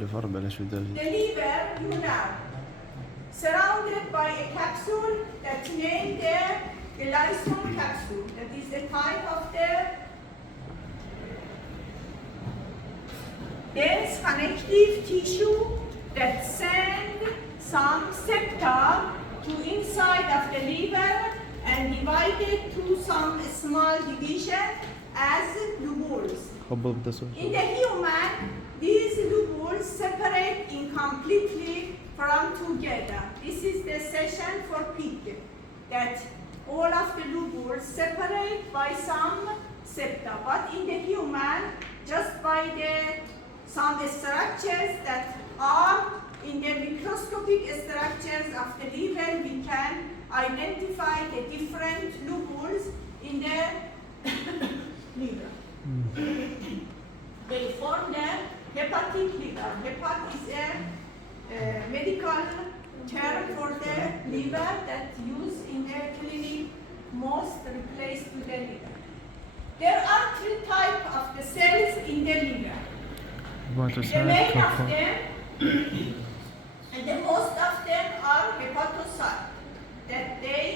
جفر بلاش بدل. The liver, you know, surrounded by a capsule that's named the glycol capsule. That is the type of the dense connective tissue that send some septa to inside of the liver and divided to some small division as lobules. In the human, these lobules separate incompletely from together. This is the session for pig, that all of the lobules separate by some septa. But in the human, just by some structures that are in the microscopic structures of the liver, we can identify the different lobules in the liver. They form the hepatic liver. Hepat is a medical term for the liver that used in the clinic most replaced to the liver. There are three types of the cells in the liver. The main of them and the most of them are hepatocytes, that they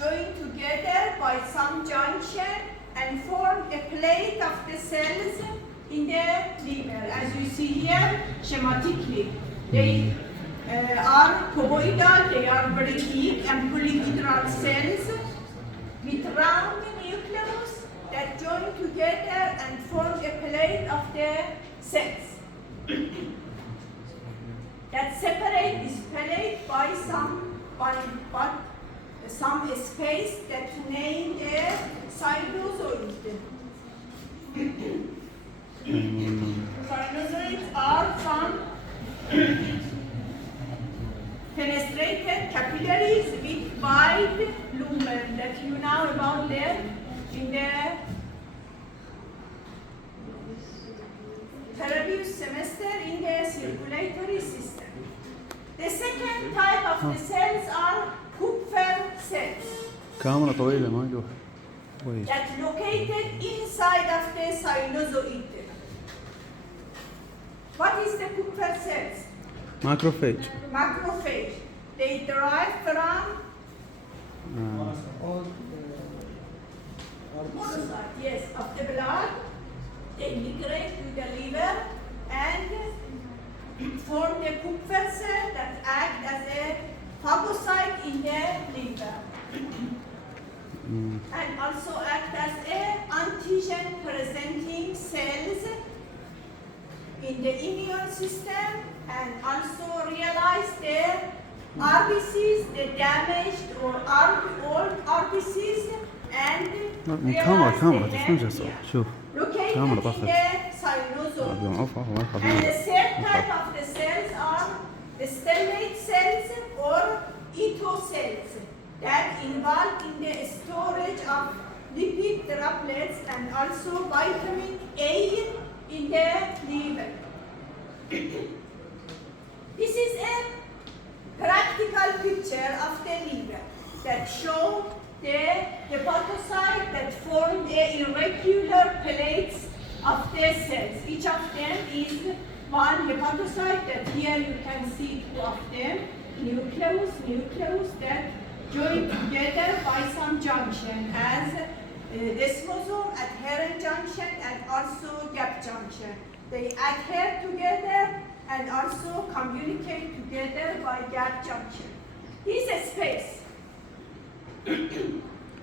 join together by some junction and form a plate of the cells in the liver. As you see here, schematically, they are cuboidal, they are very big and polyhedral cells with round nucleus that join together and form a plate of the cells. That separate this plate by some space that named a sinusoid. Sinusoids are some fenestrated capillaries with wide lumen that you know about them in the previous semester in the circulatory system. The second type of the cells are Kupfer cells. كاميرا طويلة ما أجوها. That located inside of the sinusoid. What is the Kupfer cells? Macrophage. Macrophage. They derive from monocyte, yes, of the blood. They migrate to the liver and form the Kupfer cell that act as a phagocyte in the liver. And also act as a antigen presenting cells in the immune system, and also realize the RBCs, the damaged or old RBCs, and كاميرا تسمع شوف located كاميرا in طفت. the sinusoid. And the third type of the cells are the stellate cells or ETO cells that involved in the storage of lipid droplets and also vitamin A in the liver. This is a practical picture of the liver that shows the hepatocyte that form the irregular plates of the cells. Each of them is one hepatocyte that here you can see two of them, nucleus that join together by some junction as desmosome, adherent junction, and also gap junction. They adhere together and also communicate together by gap junction. This space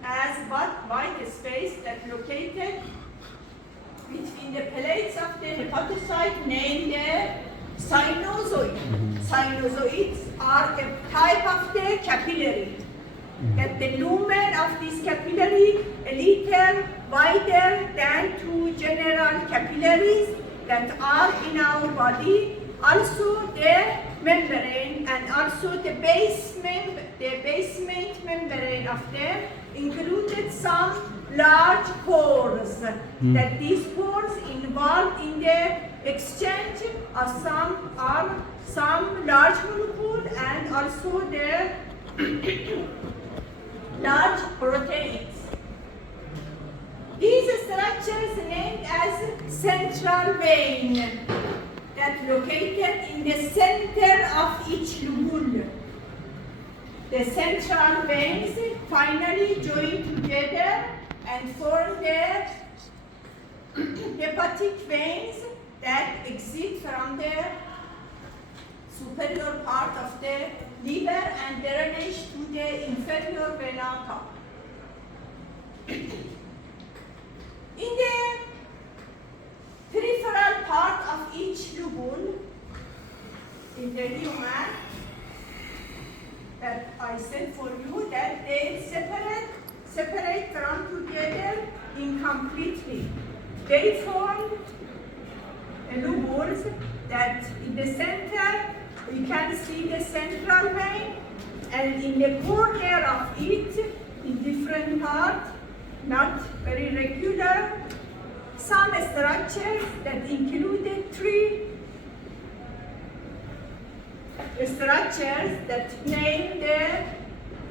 as but white space that located between the plates of the hepatocyte named the sinusoid. Sinusoids are a type of the capillary. That the lumen of this capillary a little wider than two general capillaries that are in our body. Also the membrane and also the basement membrane of them included some large pores. That these pores involved in the exchange of some large molecule and also the large proteins. These structures named as central vein that located in the center of each lobule. The central veins finally join together and form the hepatic veins that exit from the superior part of the liver and drainage to the inferior vena cava. In the peripheral part of each lobule in the human, that I said for you that they separate from together incompletely. They form lobules that in the center we can see the central vein, and in the corner of it, in different parts, not very regular, some structures that included 3 structures that name the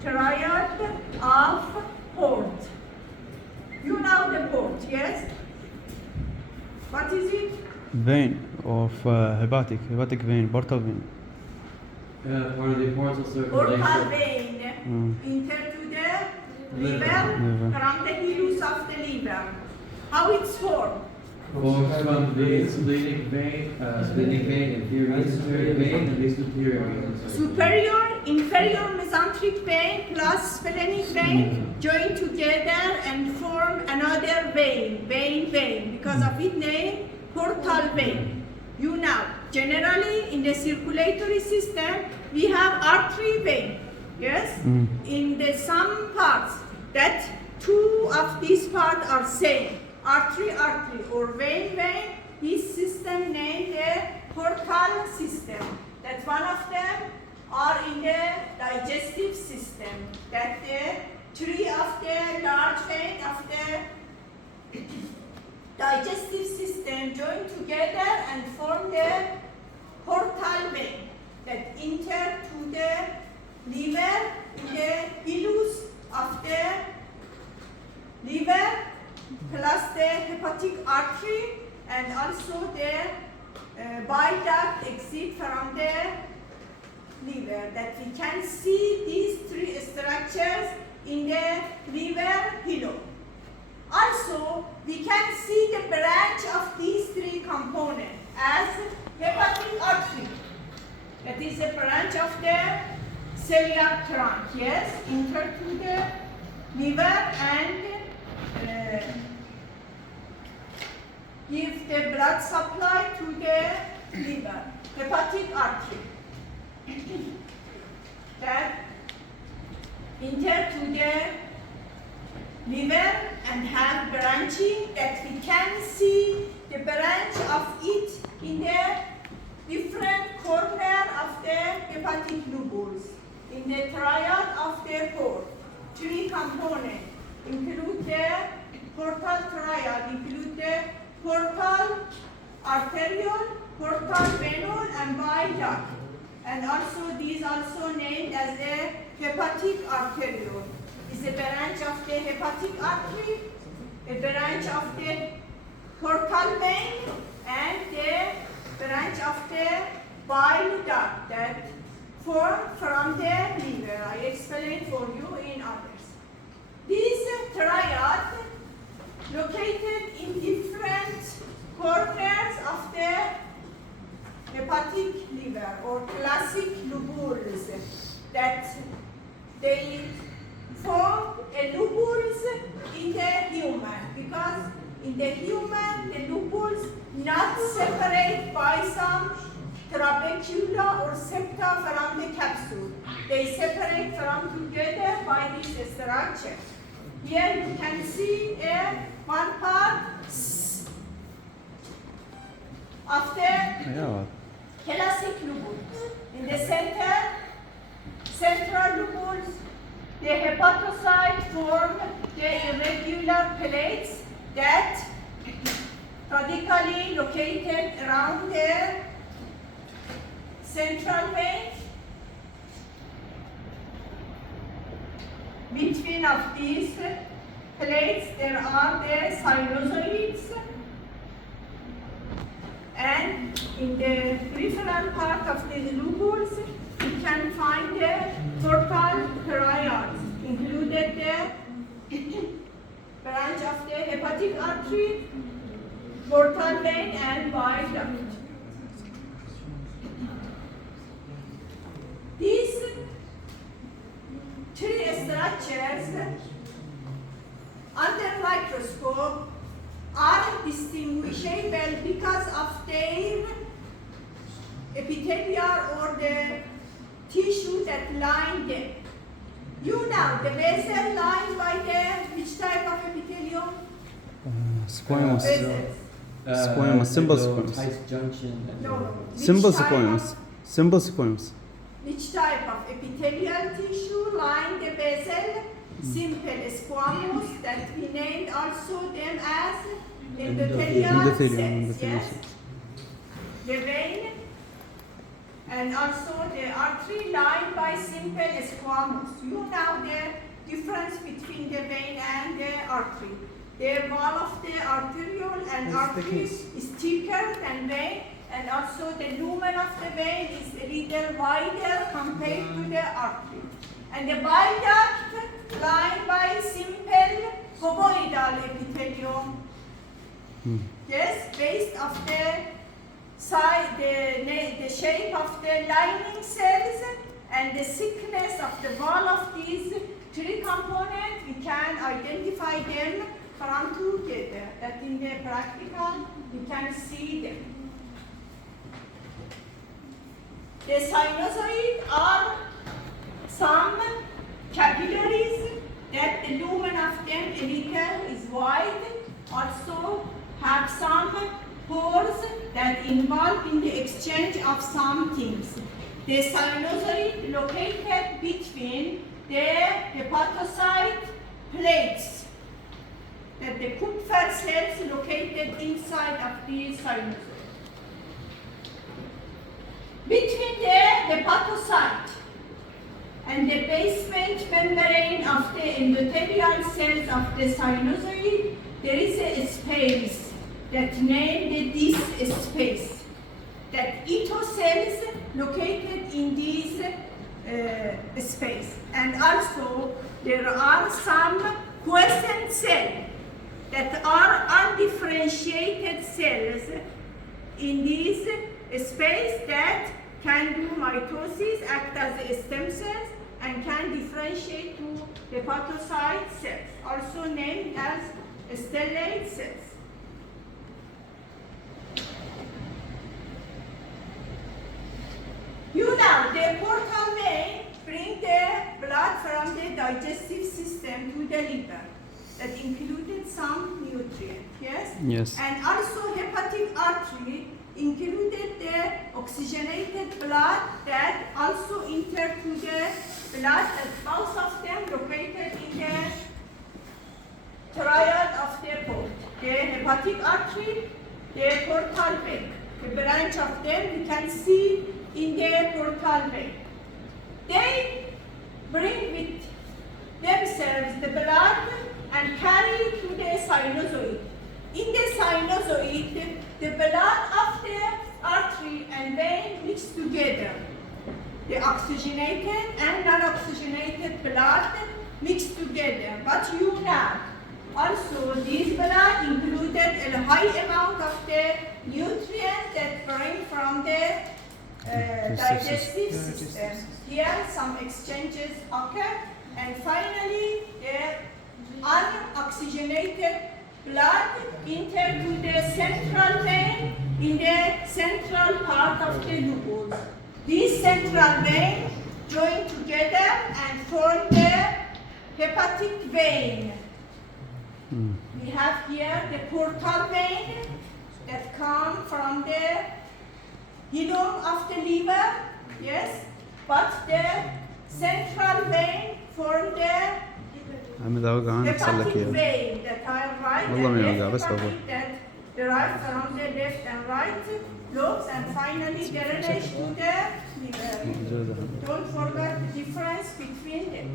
triad of port. You know the port, yes? What is it? Vein of hepatic vein, portal vein. Part of the portal Portal circulation. vein enter to the liver Liver. from the hilus of the liver. How it's formed? Forms from the splenic vein, inferior superior vein, and the superior vein. Superior, inferior mesenteric vein plus splenic vein join together and form another vein, because of its name, portal vein. You know, generally in the circulatory system, we have artery vein, yes? In the some parts, that 2 of these parts are same, artery, or vein, this system named the portal system. That one of them are in the digestive system, that the 3 of the large vein of the digestive system join together and form the portal vein that enter to the liver in the hilus of the liver plus the hepatic artery, and also the bile duct exit from the liver, that we can see these 3 structures in the liver hilo. Also, we can see the branch of these 3 components as hepatic artery. That is a branch of the celiac trunk, yes, enter to the liver and give the blood supply to the liver, hepatic artery. That enter to the liver and have branching, that we can see the branch of it in the different corner of the hepatic lobules. In the triad of the port, 3 components include the portal triad, include the portal arteriole, portal venule, and bile duct. And also these also named as the hepatic arteriole. Is a branch of the hepatic artery, a branch of the portal vein, and the branch of the bile duct that form from the liver. I explained for you in others. These triad located in different corners of the hepatic liver or classic lobules, that they form a lobules in the human, because in the human the lobules not separate by some trabecula or septa from the capsule. They separate from together by this structure. Here you can see one part of the classic lobule. In the central lobules, the hepatocyte form the irregular plates that radically located around the central vein. Between of these plates there are the sinusoids, And in the peripheral part of the lobules, you can find the portal periods, included the branch of the hepatic artery, portal vein, and bile duct. These three structures under microscope are distinguishable because of their epithelial or the tissue that line them. You know, the basal lined by the which type of epithelium? Squamous. Basals. Squamous, simple squamous. Tight junction. No. Simple Which type squamous. of- Simple squamous. Which type of epithelial tissue line the basal? Simple squamous that we named also them as endothelial Endothelium. cells. Yes. The vein and also the artery lined by simple squamous. You know the difference between the vein and the artery. The wall of the arteriole and artery is thicker than vein, and also the lumen of the vein is a little wider compared to the artery. And the bile duct lined by simple cuboidal epithelium. Yes, based of the size, the shape of the lining cells and the thickness of the wall of these three components, we can identify them from together. That in the practical, we can see them. The sinusoid are some capillaries that the lumen of them a little is wide, also have some pores that involve in the exchange of some things. The sinusoid located between the hepatocyte plates, that the Kupffer cells located inside of the sinusoid. Between the hepatocyte and the basement membrane of the endothelial cells of the sinusoid, there is a space that named this space, that Ito cells located in this space. And also there are some quiescent cells that are undifferentiated cells in this space that can do mitosis, act as stem cells, and can differentiate to hepatocyte cells, also named as stellate cells. You know, the portal vein bring the blood from the digestive system to the liver. That included some nutrients, yes? Yes. And also hepatic artery included the oxygenated blood that also enter to the blood, and both of them located in the triad of the port. The hepatic artery, the portal vein. The branch of them we can see in the portal vein. They bring with themselves the blood and carry to the sinusoid. In the sinusoid, the blood of the artery and vein mix together. The oxygenated and non-oxygenated blood mix together. But you know, also this blood included a high amount of the nutrients that bring from the digestive system. Here some exchanges occur, and finally the unoxygenated blood enter to the central vein in the central part of the lupus. These central veins join together and form the hepatic vein. We have here the portal vein that come from the hilum of the liver, yes, but the central vein form the عم اوقع انا احسن لك hepatic اياه. vein that are right والله and ما left يوقع، بس hepatic أقول. that derive from the left and right lobes, and finally the relation to the liver. Don't forget the difference between them.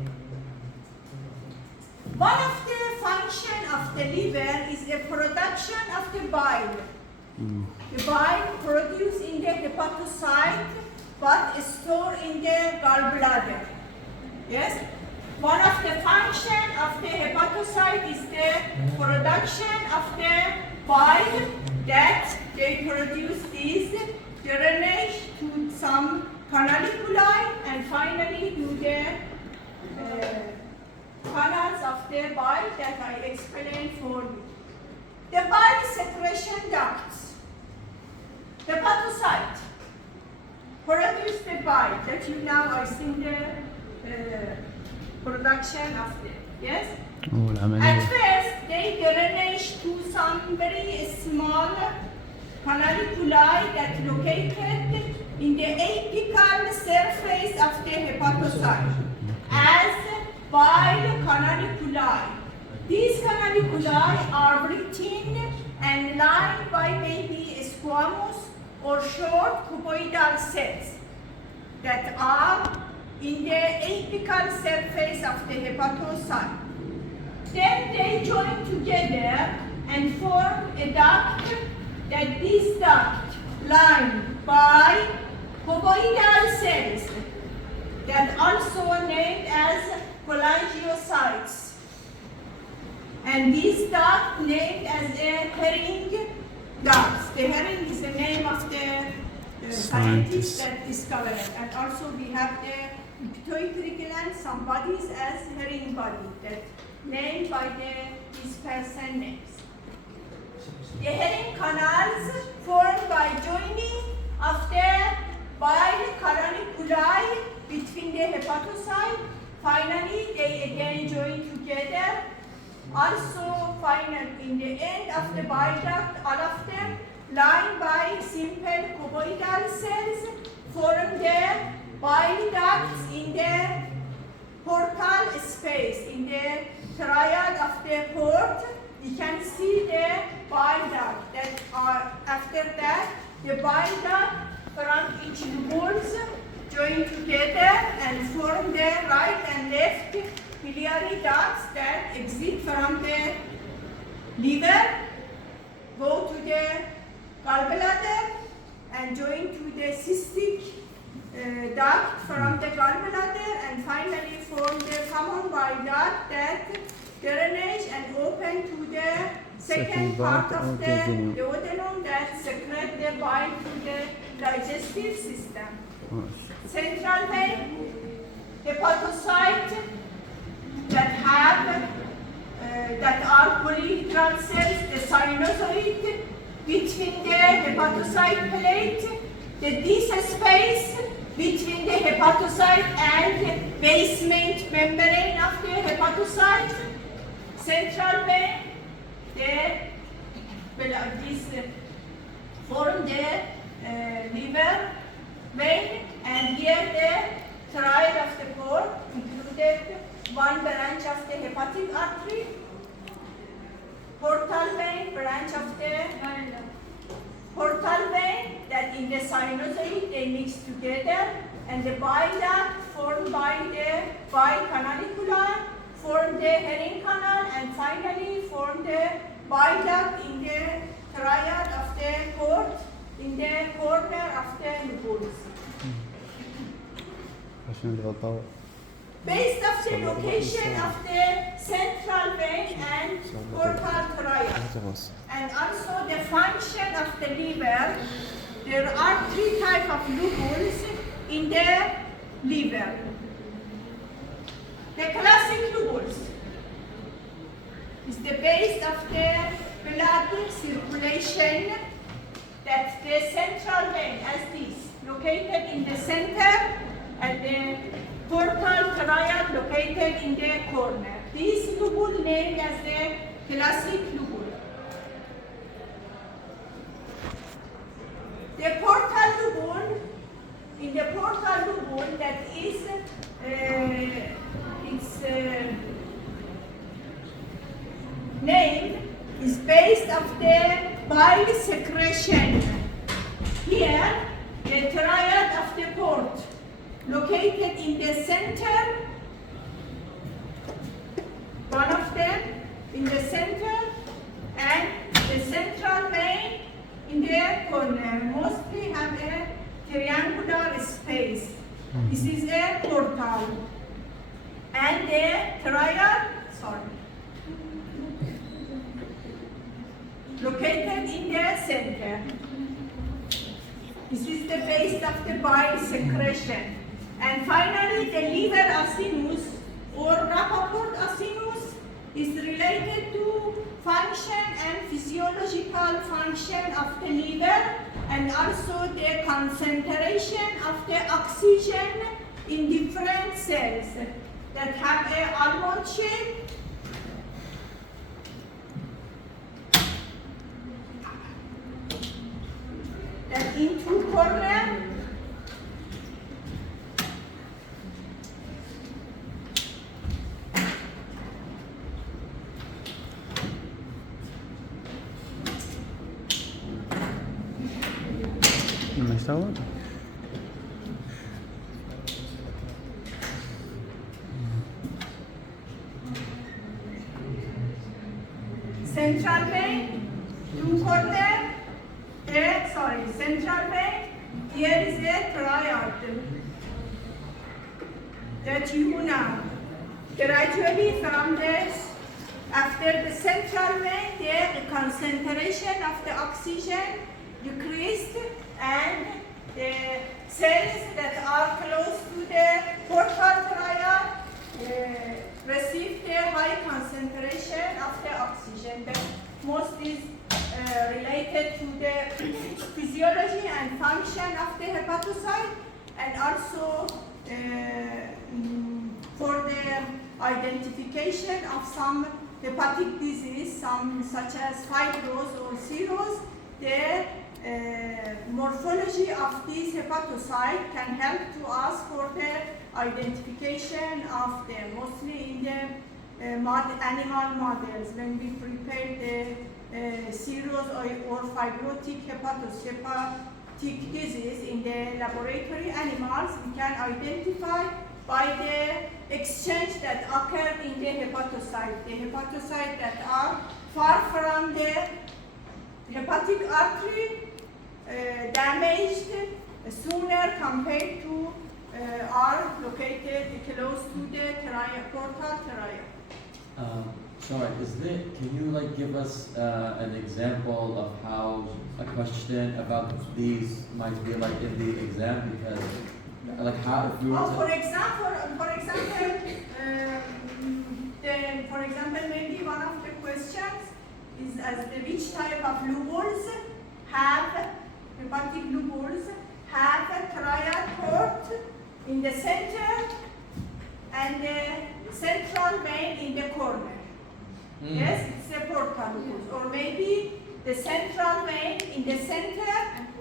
One of the function of the liver is the production of the bile. The bile produced in the hepatocyte but stored in the gallbladder. Yes? One of the functions of the hepatocyte is the production of the bile that they produce these drainage to some canaliculi and finally to the canals of the bile that I explained for you. The bile secretion ducts. The hepatocyte produce the bile that you now are seeing the production of the, yes? At first, they drainage to some very small canaliculi that located in the apical surface of the hepatocyte as bile canaliculi. These canaliculi are written and lined by maybe squamous or short cuboidal cells that are in the apical surface of the hepatocyte. Then they join together and form a duct that this duct lined by cuboidal cells that also named as cholangiocytes. And this duct named as a herring duct. The herring is the name of the scientist that discovered it. And also we have the pituitary gland, some bodies as herring body that named by this person names. The herring canals formed by joining of the bile canaliculi between the hepatocyte. Finally, they again join together. Also, finally, in the end of the bile duct, all of them lined by simple cuboidal cells form the bile ducts in the portal space, in the triad of the port. You can see the bile duct that are after that the bile duct from each lobules join together and form the right and left biliary ducts that exit from the liver, go to the gallbladder and join to the cystic duct from the gallbladder and finally form the common bile duct that drainage and open to the second part of the duodenum that secrete the bile to the digestive system. Central vein, hepatocyte that have that are polyhedral cells, the sinusoid between the hepatocyte plate, the disc space between the hepatocyte and the basement membrane of the hepatocyte. Central vein, this form the liver vein, and here the triad of the port included one branch of the hepatic artery, portal vein, branch of the portal vein that in the sinusoid they mix together, and the bile duct formed by the bile canaliculi form the herring canal, and finally form the bile duct in the triad of the port in the corner of the lobules. Based on the location of the central vein and portal triad, and also the function of the liver, there are three types of lobules in the liver. The classic lobules is the base of the blood circulation, that the central vein as this, located in the center, and the portal triad located in the corner. This lobule named as the classic lobule. The portal lobule, in the portal lobule that is its name is based of the bile secretion. Here, the triad of the port located in the center, one of them in the center, and the central vein in the corner mostly have a triangular space. This is a portal. And the triad, located in the center. This is the base of the bile secretion. And finally, the liver acinus or Rappaport acinus is related to function and physiological function of the liver and also the concentration of the oxygen in different cells that have an almond shape. That in two corners. ما يستوعب؟ Central vein, two corner, central vein, here is a triad that you know. Gradually from this, after the central vein, the concentration of the oxygen decreased and the cells that are close to the portal triad receive the high concentration of the oxygen. The most is related to the physiology and function of the hepatocyte and also for the identification of some hepatic disease, some such as fibrose or cirrhosis. The morphology of this hepatocyte can help to us for the identification of them, mostly in the animal models. When we prepare the cirrhosis or fibrotic hepatic disease in the laboratory animals, we can identify by the exchange that occur in the hepatocyte. The hepatocyte that are far from the hepatic artery damaged sooner compared to are located close to the portal triad. Sorry, can you give us an example of how a question about these might be in the exam? Because how if you were for example, maybe one of the questions is as the which type of lobules have hepatic lobules have a triad port in the center and the central vein in the corner. Yes, it's a portal lobule. Or maybe the central vein in the center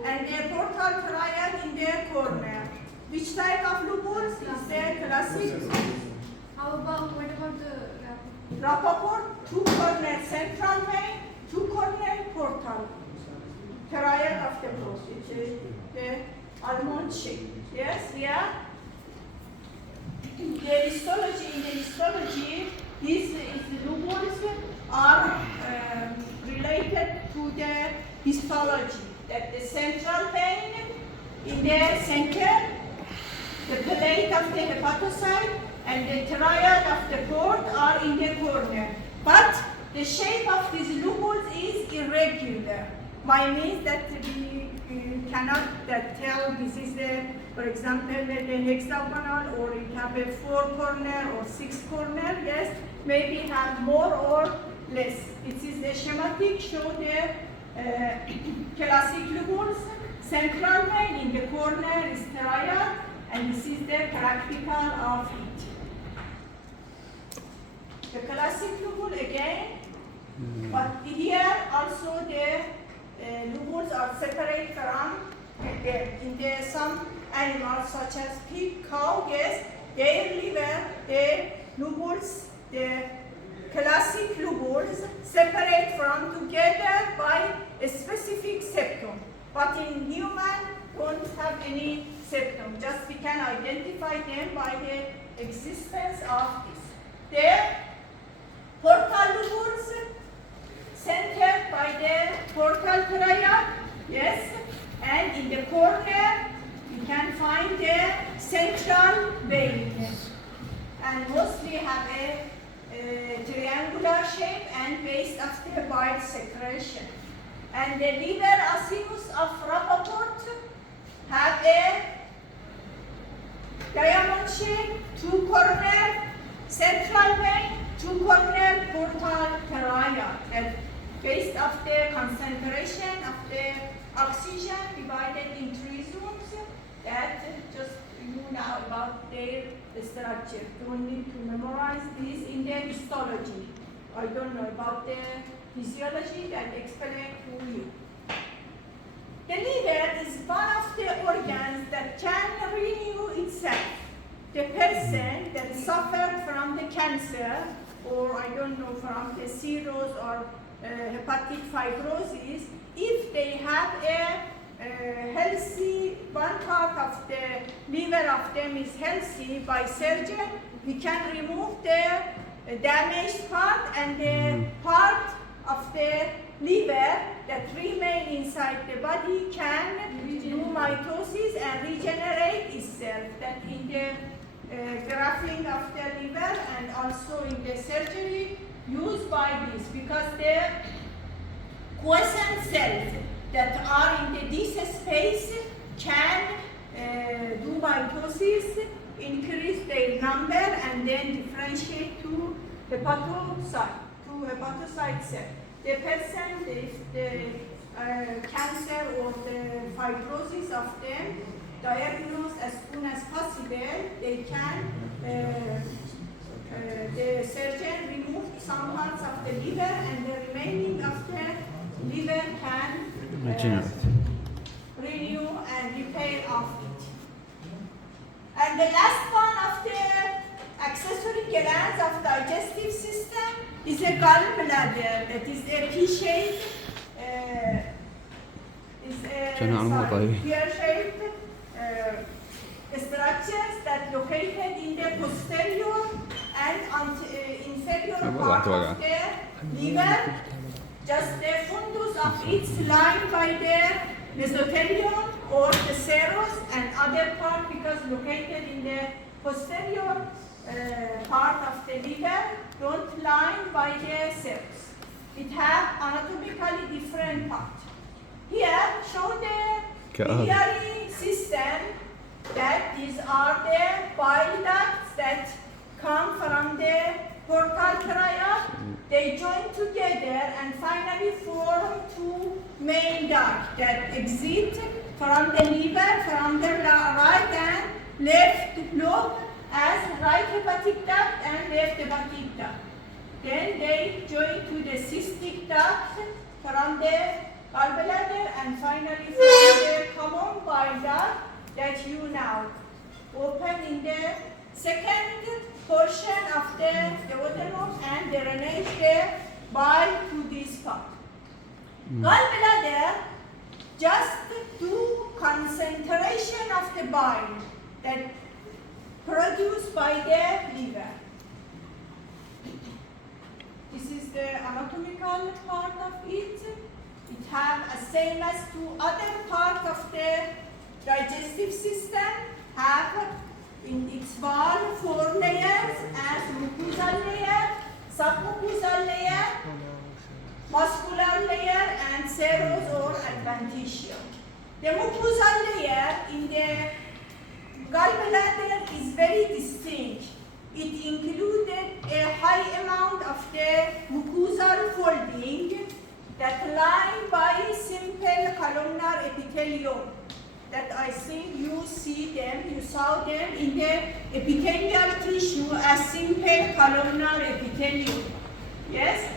and the portal triad in the corner. Which type of lobules is the classic? What about the Rappaport, two corner central vein, two corner portal. Triad of the port, the almond shape. Yes, yeah. In the histology, these lobules are related to the histology. That the central vein in the center, the plate of the hepatocyte, and the triad of the port are in the corner. But the shape of these lobules is irregular. By means that we cannot tell this is for example, the hexagonal, or it have a 4 corner or 6 corner. Yes, maybe have more or less. It is the schematic show the classic lobules. Central vein in the corner is triad, and this is the practical of it. The classic lobule again, but here also the lobules are separate from some animals such as pig, cow, yes, their liver, the lobules, the classic lobules separate from together by a specific septum. But in human, don't have any septum. Just we can identify them by the existence of this. The portal lobules centered by the portal triad Yes, and in the corner you can find the central vein, and mostly have a triangular shape and based after bile secretion. And the liver acimus of Rappaport have a diamond shape, two corner central vein, two corner portal terraria, that based of the concentration of the oxygen divided in three zones, that just you know about their structure. Don't need to memorize this in the histology. I don't know about the physiology, that explain to you. The liver is one of the organs that can renew itself. The person that suffered from the cancer, or I don't know, from the cirrhosis or hepatic fibrosis, if they have a healthy, one part of the liver of them is healthy, by surgeon, we can remove the damaged part, and the part of the liver that remain inside the body can do mitosis and regenerate itself. That in the grafting of the liver and also in the surgery used by this, because the quiescent cells that are in this space can do mitosis, increase their number, and then differentiate to hepatocyte cell. The person, if the cancer or the fibrosis of them diagnosed as soon as possible, they can, the surgeon remove some parts of the liver, and the remaining of the liver can renew and repair of it. And the last one of the accessory glands of digestive system is a gallbladder, that is a P-shaped, pear-shaped structures that located in the posterior and inferior part of the liver. Just the fundus of its lined by the mesothelium or the serous, and other part because located in the posterior part of the liver, don't line by the serous. It have anatomically different part. Here show the biliary system, that these are the bile ducts that come from the portal terraria. They join together and finally form two main ducts that exit from the liver, from the right and left lobe, as right hepatic duct and left hepatic duct. Then they join to the cystic duct from the gallbladder, and finally from the common bile duct that you now open in the second portion of the duodenum and drainage the bile to this part. Gallbladder just do concentration of the bile that produced by the liver. This is the anatomical part of it. It have a same as two other part of the digestive system, have in its wall 4 layers as mucosal layer, submucosal layer, muscular layer, and serous or adventitious. The mucosal layer in the gallbladder is very distinct. It included a high amount of the mucosal folding that line by simple columnar epithelium. That I think you see them, you saw them in the epithelial tissue as simple columnar epithelium. Yes,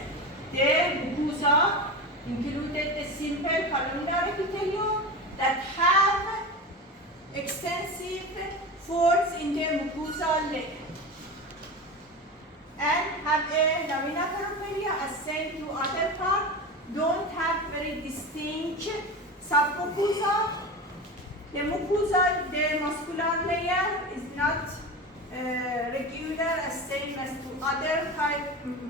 the mucosa included the simple columnar epithelium that have extensive folds in the mucosal layer and have a lamina propria as same to other part, don't have very distinct submucosa. The mucosa, the muscular layer is not regular as same as to other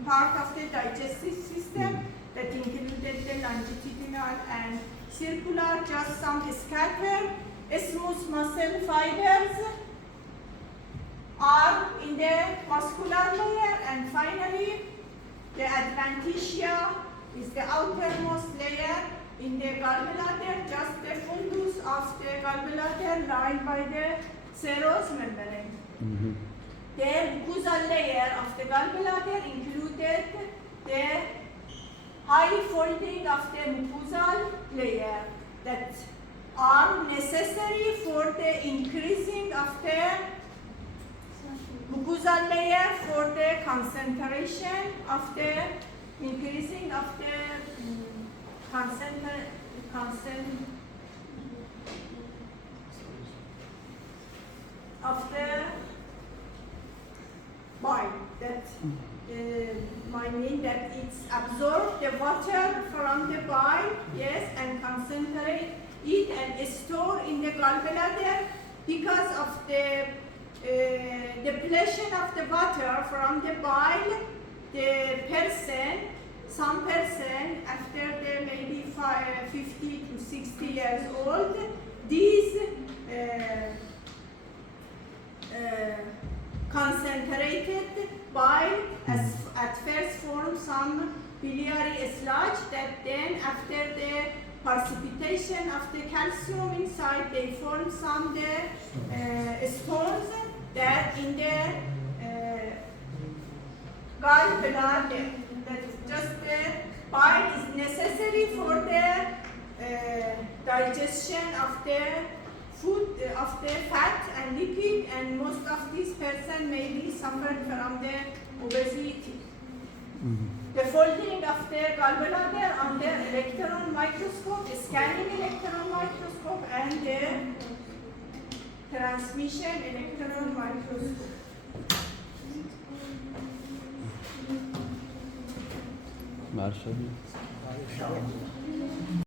part of the digestive system that included the longitudinal and circular, just some scattered, smooth muscle fibers are in the muscular layer, and finally the adventitia is the outermost layer in the gallbladder, just the fundus of the gallbladder lined by the serous membrane. Mm-hmm. The mucosal layer of the gallbladder included the high folding of the mucosal layer that are necessary for the increasing of the mucosal layer for the concentration of the increasing of the of the bile. That might mean that it's absorb the water from the bile, yes, and concentrate it and store in the gallbladder because of the depletion of the water from the bile. Some person after they maybe 50 to 60 years old, these concentrated bile at first form some biliary sludge that then after the precipitation of the calcium inside they form some stones that in the gallbladder. That is just the bile is necessary for the digestion of the food, of the fat and lipid, and most of these person may be suffered from the obesity. Mm-hmm. The folding of the gallbladder under electron microscope, scanning electron microscope, and the transmission electron microscope. مع الشباب